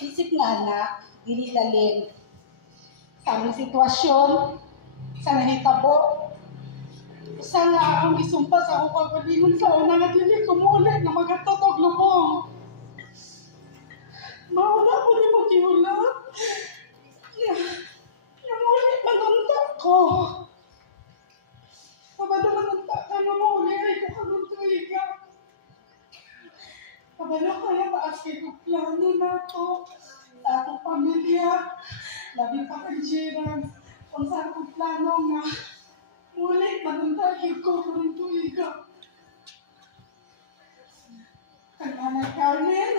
Isip nga na, dili lalim. Sa aming sitwasyon, sa nahitabo, sa nga ang isumpa sa akong kagalingon sa una na dili ko muli na magatotog lubong. Mauna ko ni magihula. Namuli manunta ko. Kabalo manunta ka namuli ay ko kanuntuiga. Kabalo kaya taas kay kong plano na to. Sa akong pamilya, labi pa kay Jiran. Kung sa akong plano nga, muli manunta ko kanuntuiga. Kananay Carmen,